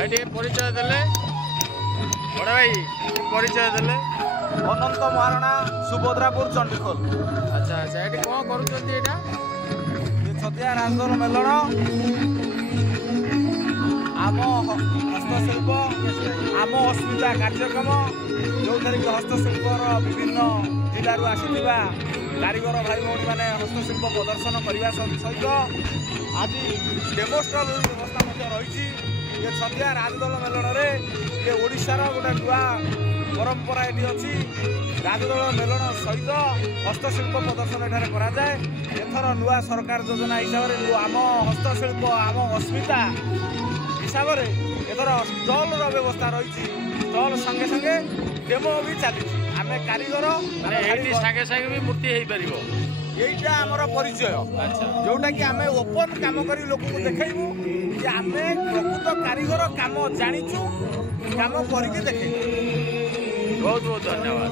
भाई टे परिचय देले बड़ भाई परिचय देले अनंत महाराणा सुभद्रापुर चंडीखोल। अच्छा अच्छा ये कौन करुँच एटा ये छतिया राजदोल मेलण आम हस्तशिल्प आम अस्मिता कार्यक्रम जो कि हस्तशिल्पर विभिन्न जिलू आसुवा कारीगर भाई भौणी मैंने हस्तशिल्प प्रदर्शन करने सहित आज डेमोस्ट्रेशन व्यवस्था रही। ये छतिया राजदोल मेलण ये ओडिशार गोटे नुआ परंपरा ये अच्छी। राजदोल मेलण सहित हस्तशिल्प प्रदर्शन एठारे कराए। एथर नुआ सरकार योजना हिसाब से आम हस्तशिल्प आम अस्मिता हिसाब से एथर स्टल व्यवस्था रही। स्टल संगे संगे डेमो भी चली आम कारीगर सागे सागे भी मूर्ति हो पार यहीटा आमर परिचय। अच्छा जोटा कि आम ओपन काम कर लोक देखू कि आम प्रकृत कारीगर काम जाचु काम करके देखेबू। बहुत बहुत धन्यवाद।